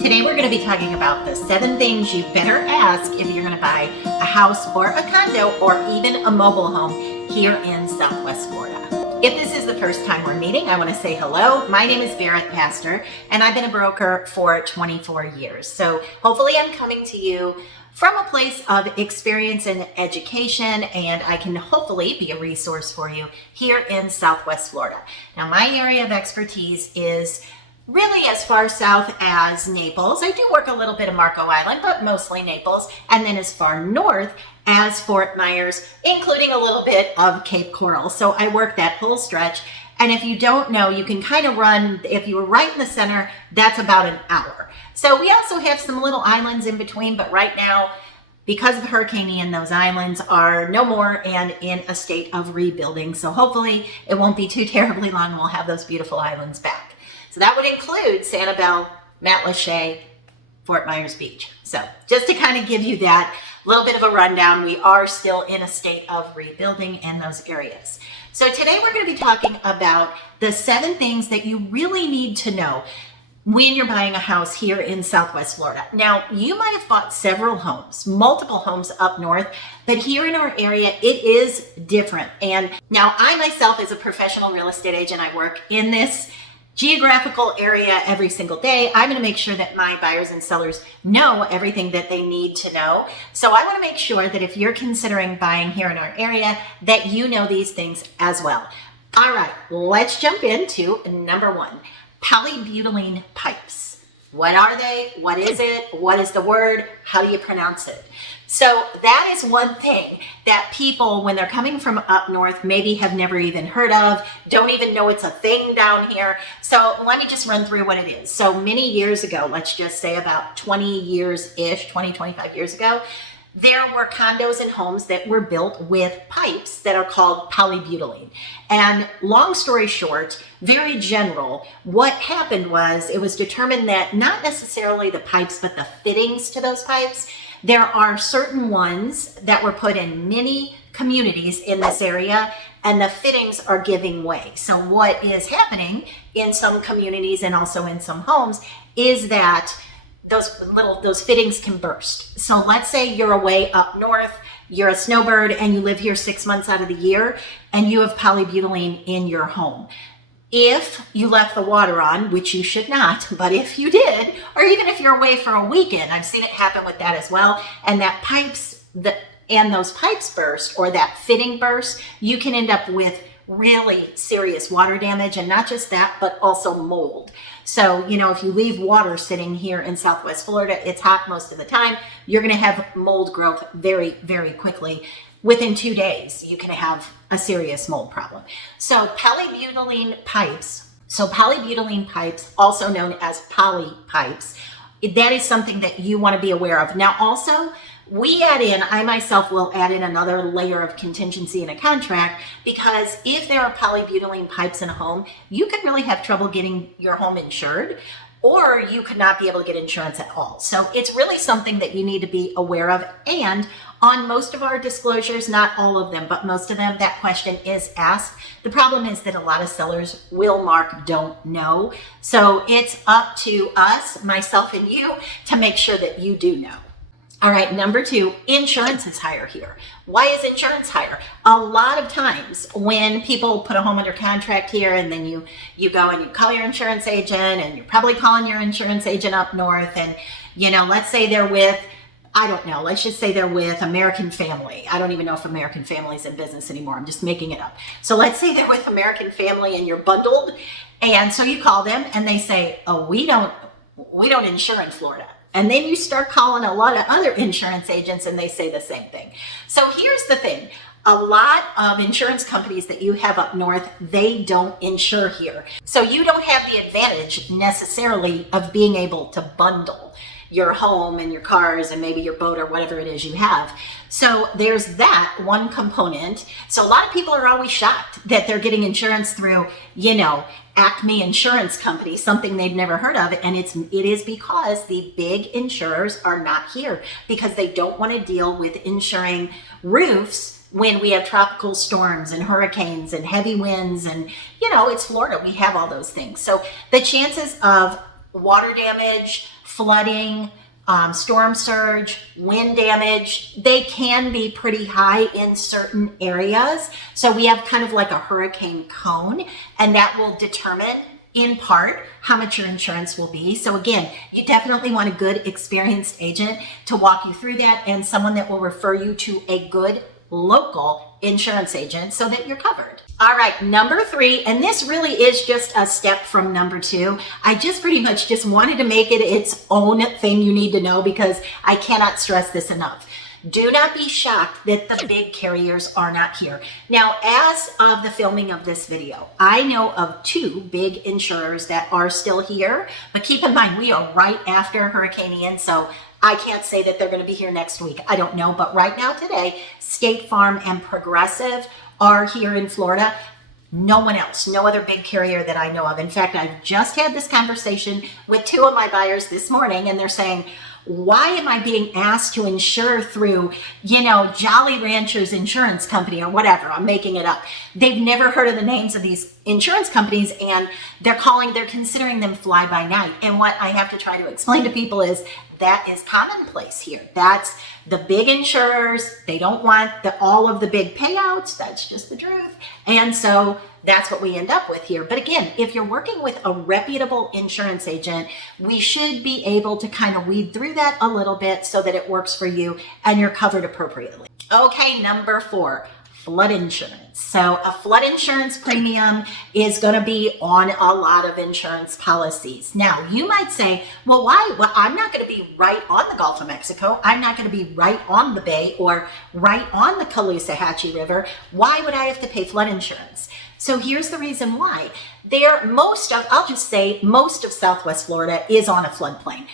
Today we're going to be talking about the 7 things you better ask if you're going to buy a house or a condo or even a mobile home here in Southwest Florida. If this is the first time we're meeting, I want to say hello. My name is Barrett Pastor and I've been a broker for 24 years. So hopefully I'm coming to you from a place of experience and education, and I can hopefully be a resource for you here in Southwest Florida. Now, my area of expertise is really as far south as Naples. I do work a little bit of Marco Island, but mostly Naples, and then as far north as Fort Myers, including a little bit of Cape Coral. So I work that whole stretch. And if you don't know, you can kind of run, if you were right in the center, that's about an hour. So we also have some little islands in between, but right now, because of Hurricane Ian, those islands are no more and in a state of rebuilding. So hopefully it won't be too terribly long. We'll have those beautiful islands back. So that would include Sanibel, Matlacha, Fort Myers Beach. So just to kind of give you that little bit of a rundown, we are still in a state of rebuilding in those areas. So today we're going to be talking about the 7 things that you really need to know when you're buying a house here in Southwest Florida. Now, you might have bought several homes, multiple homes up north, but here in our area, it is different. And now I myself is a professional real estate agent. I work in this geographical area every single day. I'm going to make sure that my buyers and sellers know everything that they need to know. So I want to make sure that if you're considering buying here in our area, that you know these things as well. All right, let's jump into number 1. Polybutylene pipes. What are they? What is it? What is the word? How do you pronounce it? So that is one thing that people, when they're coming from up north, maybe have never even heard of, don't even know it's a thing down here. So let me just run through what it is. So many years ago, let's just say about 20 years-ish, 20, 25 years ago, there were condos and homes that were built with pipes that are called polybutylene. And long story short, very general, what happened was it was determined that not necessarily the pipes, but the fittings to those pipes, there are certain ones that were put in many communities in this area, and the fittings are giving way. So what is happening in some communities and also in some homes is that those fittings can burst. So let's say you're away up north, you're a snowbird and you live here 6 months out of the year and you have polybutylene in your home. If you left the water on, which you should not, but if you did, or even if you're away for a weekend, I've seen it happen with that as well, and those pipes burst or that fitting burst, you can end up with really serious water damage, and not just that, but also mold. So, if you leave water sitting here in Southwest Florida, it's hot most of the time, you're going to have mold growth very, very quickly. Within 2 days, you can have a serious mold problem. So polybutylene pipes, also known as poly pipes, that is something that you want to be aware of. Now also, I myself will add in another layer of contingency in a contract, because if there are polybutylene pipes in a home, you could really have trouble getting your home insured, or you could not be able to get insurance at all. So it's really something that you need to be aware of. And on most of our disclosures, not all of them, but most of them, that question is asked. The problem is that a lot of sellers will mark don't know. So it's up to us, myself and you, to make sure that you do know. All right, number 2, insurance is higher here. Why is insurance higher? A lot of times when people put a home under contract here, and then you go and you call your insurance agent, and you're probably calling your insurance agent up north, and let's say they're with, let's just say they're with American Family. I don't even know if American Family's in business anymore. I'm just making it up. So let's say they're with American Family and you're bundled, and so you call them and they say, oh, we don't insure in Florida. And then you start calling a lot of other insurance agents and they say the same thing. So here's the thing. A lot of insurance companies that you have up north, they don't insure here. So you don't have the advantage necessarily of being able to bundle your home and your cars and maybe your boat or whatever it is you have. So there's that one component. So a lot of people are always shocked that they're getting insurance through, Acme Insurance Company, something they've never heard of, and it is because the big insurers are not here, because they don't want to deal with insuring roofs when we have tropical storms and hurricanes and heavy winds, and it's Florida, we have all those things. So the chances of water damage, flooding, storm surge, wind damage, they can be pretty high in certain areas. So we have kind of like a hurricane cone, and that will determine in part how much your insurance will be. So again, you definitely want a good experienced agent to walk you through that, and someone that will refer you to a good local insurance agent so that you're covered. All right, number 3, and this really is just a step from number 2. I just pretty much just wanted to make it its own thing you need to know, because I cannot stress this enough. Do not be shocked that the big carriers are not here. Now, as of the filming of this video, I know of 2 big insurers that are still here, but keep in mind, we are right after Hurricane Ian, so I can't say that they're going to be here next week. I don't know, but right now today, State Farm and Progressive are here in Florida. No one else, no other big carrier that I know of. In fact, I've just had this conversation with 2 of my buyers this morning, and they're saying, why am I being asked to insure through, Jolly Ranchers Insurance Company or whatever? I'm making it up. They've never heard of the names of these insurance companies, and they're considering them fly by night. And what I have to try to explain to people is that is commonplace here. That's the big insurers. They don't want all of the big payouts. That's just the truth. And so that's what we end up with here. But again, if you're working with a reputable insurance agent, we should be able to kind of weed through that a little bit so that it works for you and you're covered appropriately. Okay, number 4. Flood insurance. So a flood insurance premium is going to be on a lot of insurance policies. Now, you might say, well, why? Well, I'm not going to be right on the Gulf of Mexico. I'm not going to be right on the bay or right on the Caloosahatchee River. Why would I have to pay flood insurance? So here's the reason why. Most of Southwest Florida is on a floodplain.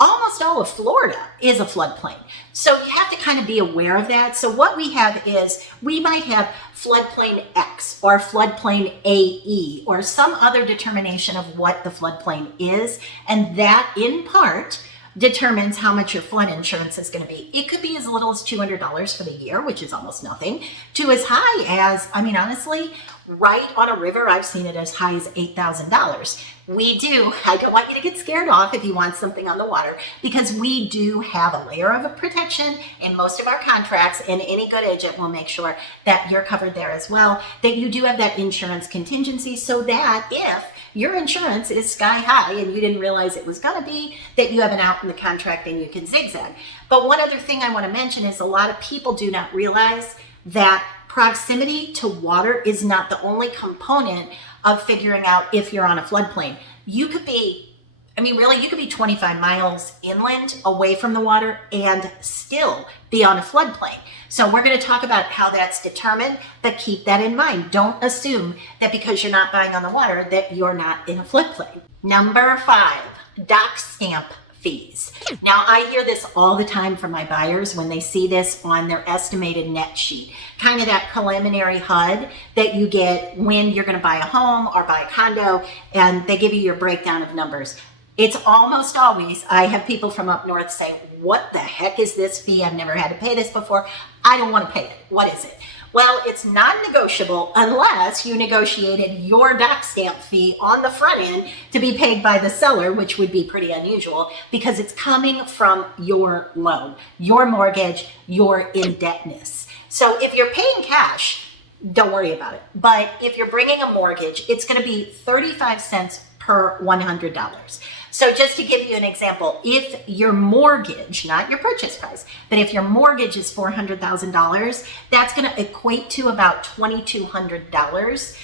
Almost all of Florida is a floodplain. So you have to kind of be aware of that. So what we have is, we might have floodplain X or floodplain AE or some other determination of what the floodplain is. And that in part determines how much your flood insurance is going to be. It could be as little as $200 for the year, which is almost nothing, to as high as, honestly, right on a river, I've seen it as high as $8,000. I don't want you to get scared off if you want something on the water, because we do have a layer of protection in most of our contracts, and any good agent will make sure that you're covered there as well, that you do have that insurance contingency, so that if your insurance is sky high and you didn't realize it was going to be, that you have an out in the contract and you can zigzag. But one other thing I want to mention is, a lot of people do not realize that proximity to water is not the only component of figuring out if you're on a floodplain. You could be, you could be 25 miles inland away from the water and still be on a floodplain. So we're going to talk about how that's determined, but keep that in mind. Don't assume that because you're not buying on the water that you're not in a floodplain. Number 5, dock stamp fees. Now, I hear this all the time from my buyers when they see this on their estimated net sheet, kind of that preliminary HUD that you get when you're going to buy a home or buy a condo, and they give you your breakdown of numbers. It's almost always, I have people from up north say, what the heck is this fee? I've never had to pay this before. I don't want to pay it. What is it? Well, it's non-negotiable unless you negotiated your dock stamp fee on the front end to be paid by the seller, which would be pretty unusual because it's coming from your loan, your mortgage, your indebtedness. So if you're paying cash, don't worry about it. But if you're bringing a mortgage, it's going to be 35 cents per $100. So just to give you an example, if your mortgage, not your purchase price, but if your mortgage is $400,000, that's going to equate to about $2,200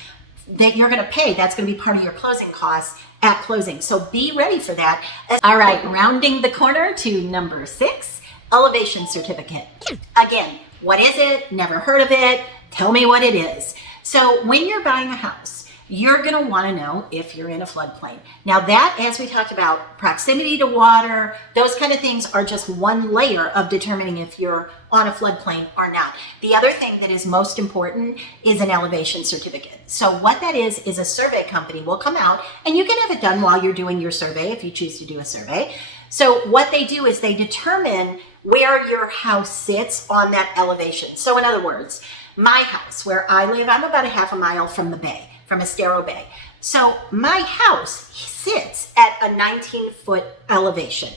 that you're going to pay. That's going to be part of your closing costs at closing. So be ready for that. All right, rounding the corner to number 6, elevation certificate. Again, what is it? Never heard of it. Tell me what it is. So when you're buying a house, you're going to want to know if you're in a floodplain. Now that, as we talked about, proximity to water, those kind of things are just one layer of determining if you're on a floodplain or not. The other thing that is most important is an elevation certificate. So what that is a survey company will come out, and you can have it done while you're doing your survey if you choose to do a survey. So what they do is they determine where your house sits on that elevation. So in other words, my house, where I live, I'm about a half a mile from the bay, from Estero Bay. So my house sits at a 19-foot elevation.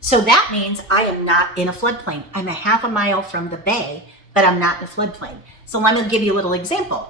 So that means I am not in a floodplain. I'm a half a mile from the bay, but I'm not in a floodplain. So let me give you a little example.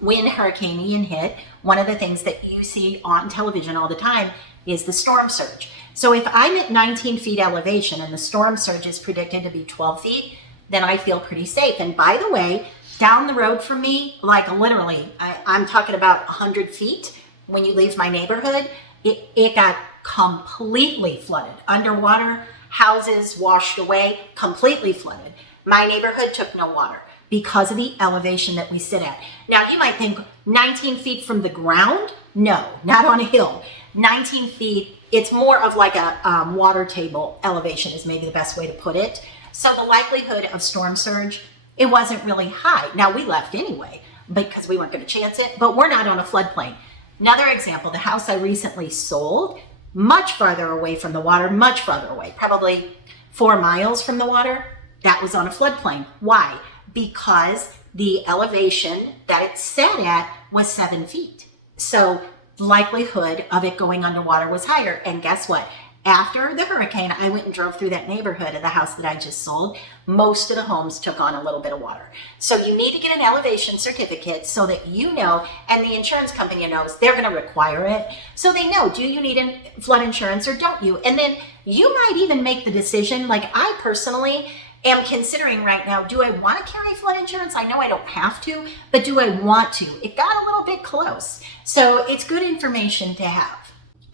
When Hurricane Ian hit, one of the things that you see on television all the time is the storm surge. So if I'm at 19 feet elevation and the storm surge is predicted to be 12 feet, then I feel pretty safe. And by the way, down the road from me, like literally, I'm talking about 100 feet, when you leave my neighborhood, it got completely flooded. Underwater, houses washed away, completely flooded. My neighborhood took no water because of the elevation that we sit at. Now, you might think 19 feet from the ground? No, not on a hill. 19 feet, it's more of like a water table elevation is maybe the best way to put it. So the likelihood of storm surge, it wasn't really high. Now, we left anyway because we weren't going to chance it, but we're not on a floodplain. Another example, the house I recently sold, much farther away from the water, much farther away, probably 4 miles from the water, that was on a floodplain. Why? Because the elevation that it sat at was 7 feet. So likelihood of it going underwater was higher. And guess what? After the hurricane, I went and drove through that neighborhood of the house that I just sold. Most of the homes took on a little bit of water. So you need to get an elevation certificate so that you know, and the insurance company knows, they're going to require it. So they know, do you need flood insurance or don't you? And then you might even make the decision, like I personally am considering right now, do I want to carry flood insurance? I know I don't have to, but do I want to? It got a little bit close. So it's good information to have.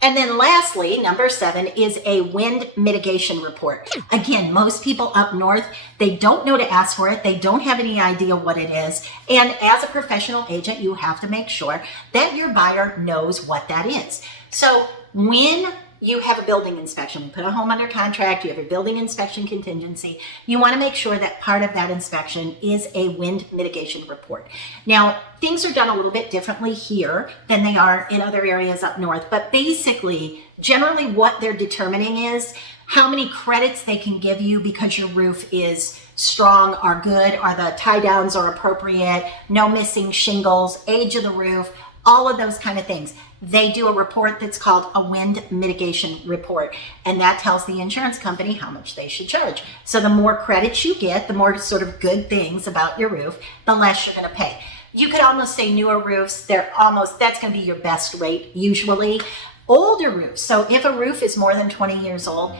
And then lastly, number 7 is a wind mitigation report. Again, most people up north, they don't know to ask for it. They don't have any idea what it is. And as a professional agent, you have to make sure that your buyer knows what that is. So when you have a building inspection, you put a home under contract, you have a building inspection contingency, you want to make sure that part of that inspection is a wind mitigation report. Now, things are done a little bit differently here than they are in other areas up north, but basically, generally what they're determining is how many credits they can give you because your roof is strong or good, or the tie downs are appropriate, no missing shingles, age of the roof, all of those kind of things. They do a report that's called a wind mitigation report, and that tells the insurance company how much they should charge. So the more credits you get, the more sort of good things about your roof, the less you're going to pay. You could almost say newer roofs, that's going to be your best rate usually. Older roofs, so if a roof is more than 20 years old,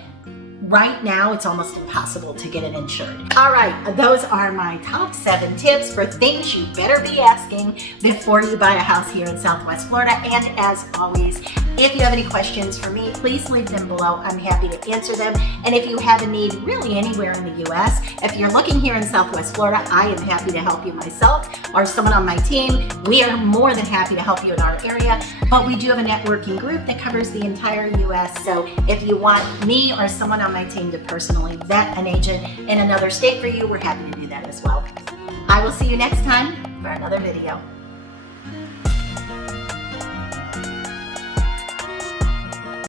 right now it's almost impossible to get it insured. All right, those are my top 7 tips for things you better be asking before you buy a house here in Southwest Florida. And as always, if you have any questions for me, please leave them below. I'm happy to answer them. And if you have a need really anywhere in the US, if you're looking here in Southwest Florida, I am happy to help you myself or someone on my team. We are more than happy to help you in our area, but we do have a networking group that covers the entire US. So if you want me or someone on my team to personally vet an agent in another state for you, we're happy to do that as well. I will see you next time for another video.